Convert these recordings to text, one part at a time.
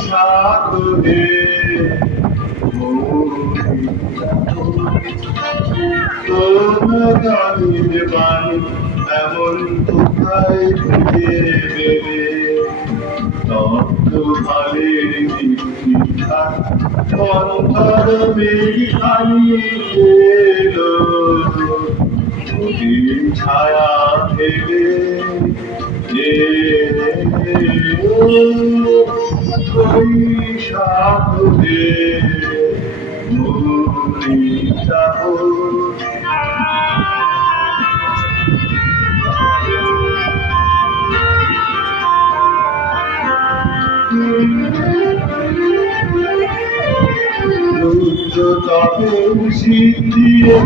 সাগরে তোমাদের বাণী এমন কোথায় খুঁজে দেবে তত্ত্ব ভালের দীক্ষা অন্তর মেঘানি এলো নদীর ছায়া ফেলে সাগরে সিদ্ধিয়ে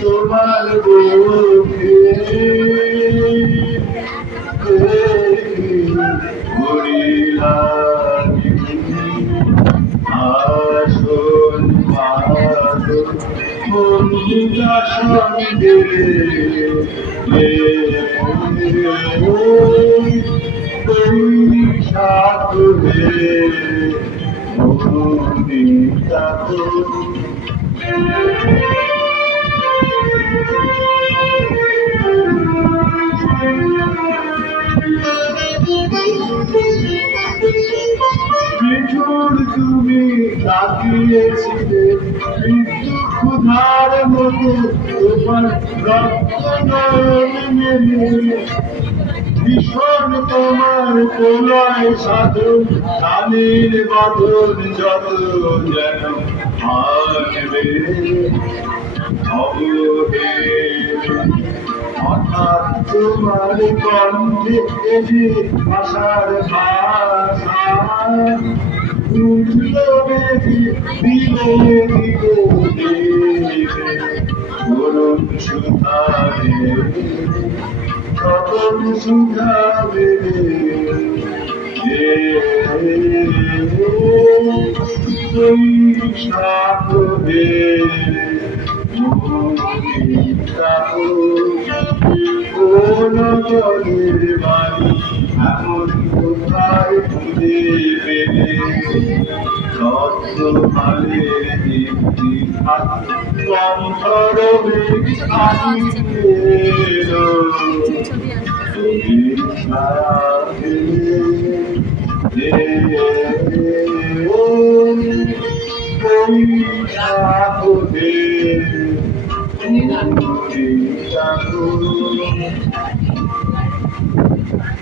তোমার বুকে আসন বন্ধুরা সঙ্গে সাগরে মিঠুর তুমি তাকিয়েছিলে মৃত্যু ক্ষুধার মতো তোমার রক্ত ভীষণ তোমার প্রলয় সাধন কানের বাঁধন যত যেন আসবে হঠাৎ তোমার কণ্ঠে এসে ভাষার ভাষা উঠল বেশি দিলে করুণ সুধারে কখন সুধাবে সাগরে নগরের বাড়ি এমন কোথায় খুঁজে পেলে তত্ত্ব ভালের দীপ্তি অন্তর সাগরে